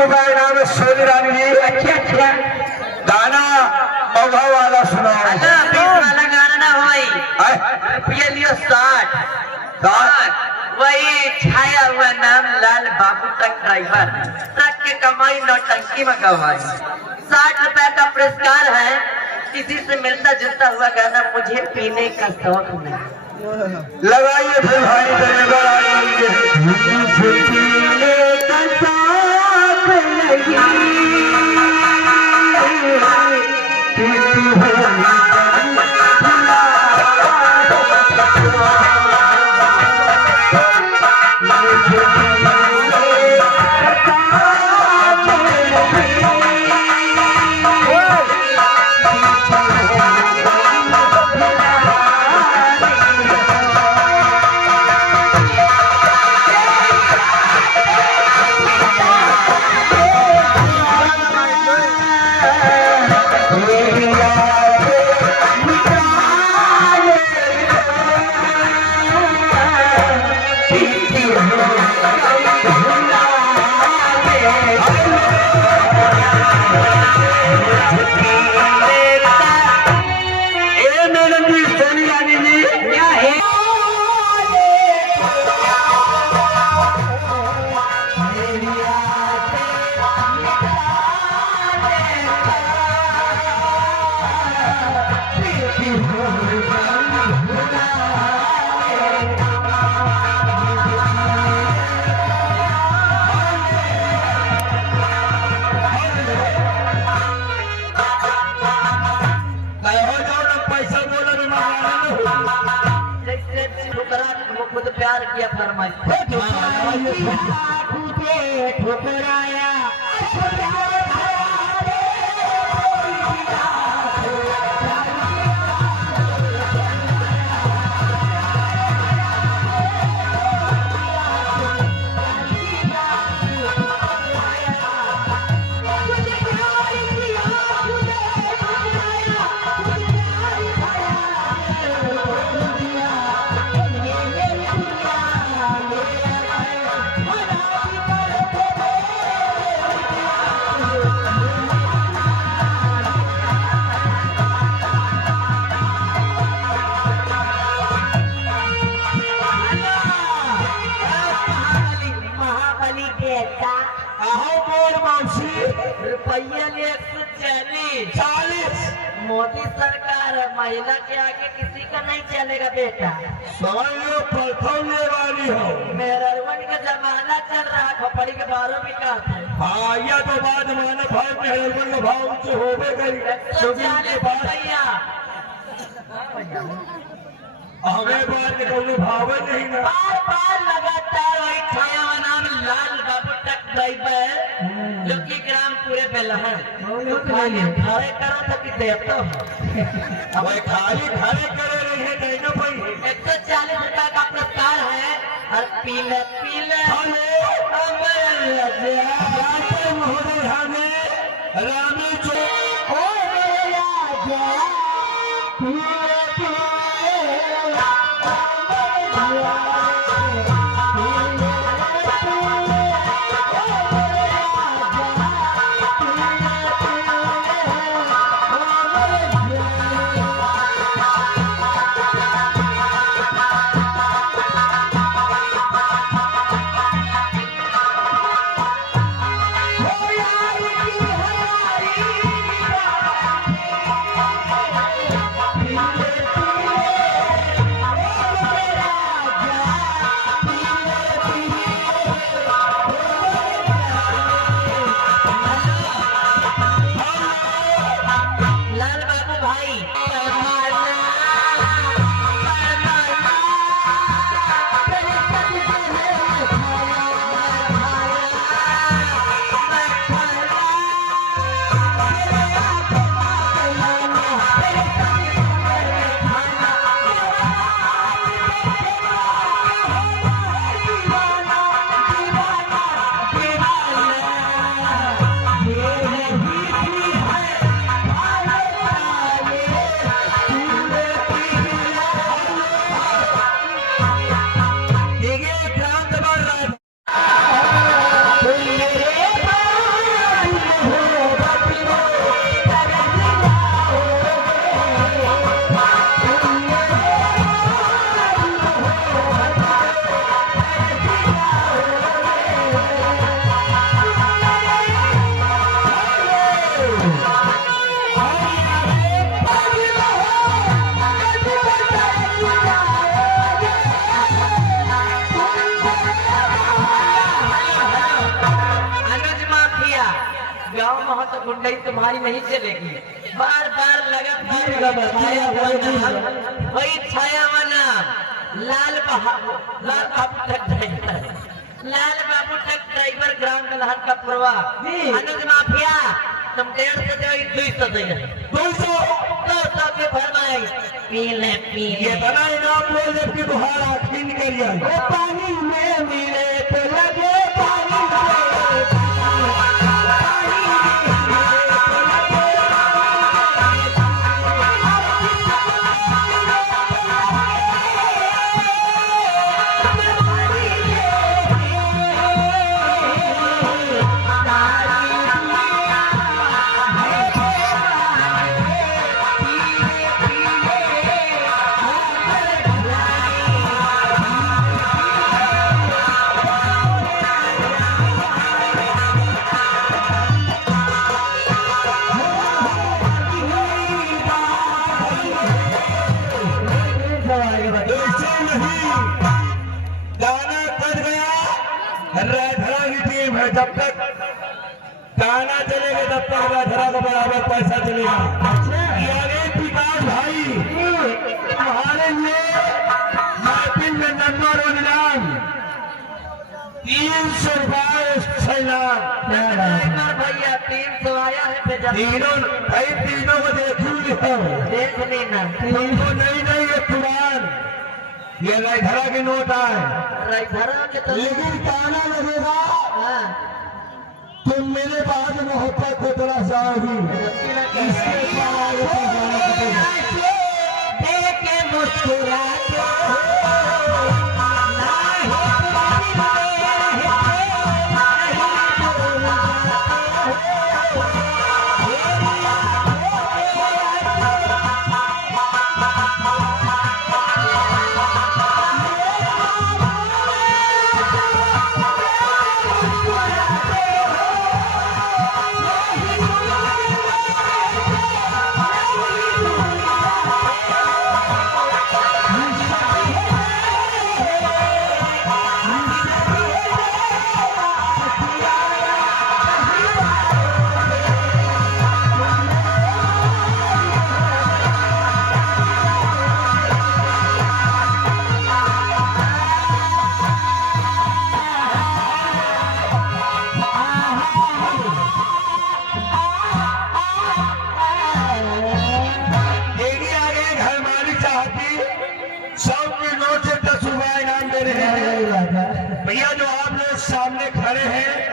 रुपए इनाम सोनी रानी जी। अच्छा गाना अभाव वाला सुनाओ। अच्छा 20 वाला गाना ना होई रुपया लियो 60 वही छाया हुआ नाम लाल बाबू ट्रक ड्राइवर ट्रक के कमाई नौटंकी में गवाई 60 रुपए का पुरस्कार है। किसी से मिलता जुलता हुआ गाना मुझे पीने का शौक नहीं। लगाइए फिर भाई ड्राइवर आइए। मुझे पीने का शौक खुद प्यार किया फरमाई ठुकराया रुपया 140 मोदी सरकार है महिला के आगे किसी का नहीं चलेगा बेटा। प्रथम वाली हो मेहरवन का जमाना चल रहा खपड़ी के 12 विकास है। हाँ या तो बाद माना भाव मेहरवन का भाव ऊंचे हो गए हमें बार के कौन भाव नहीं ना बार लगातार वही छाया नाम लाल बाबू ट्रक ड्राइवर जो कि ग्राम पूरे बेला है खाली खड़े करो तो कि देवता अब खाली खड़े करे रहे नहीं ना भाई 140 रुपए का पुरस्कार है और पीले पीले रामी जो Yeah. कुंडली तुम्हारी नहीं चलेगी। बार बार लगातार छाया हुआ नाम, वही छाया हुआ नाम लाल बाबू ट्रक ड्राइवर, लाल बाबू ट्रक ड्राइवर, ग्राम कलहर का प्रवा अनुज माफिया। तुम 150 दे 200 दे 200 के फरमाई पी ले ये बना इनाम बोल जबकि तुम्हारा खींच करिए पानी में मिले तो लगे पानी में। जब तक गाना चलेगा तब तक राधरा को बराबर पैसा चलेगा। यानी विकास भाई तुम्हारे लिए महफिल में नंबर और इनाम 300 रुपये भैया 300 आया है। तीनों को देख लेना तुमको नहीं ये कुरान ये रायधरा की नोट आए रायधरा के तो लेकिन गाना लगेगा। तुम मेरे बाद मोहब्बत को थोड़ा जाओगी इसके बाद देखे मुस्कुरा भैया जो आप लोग सामने खड़े हैं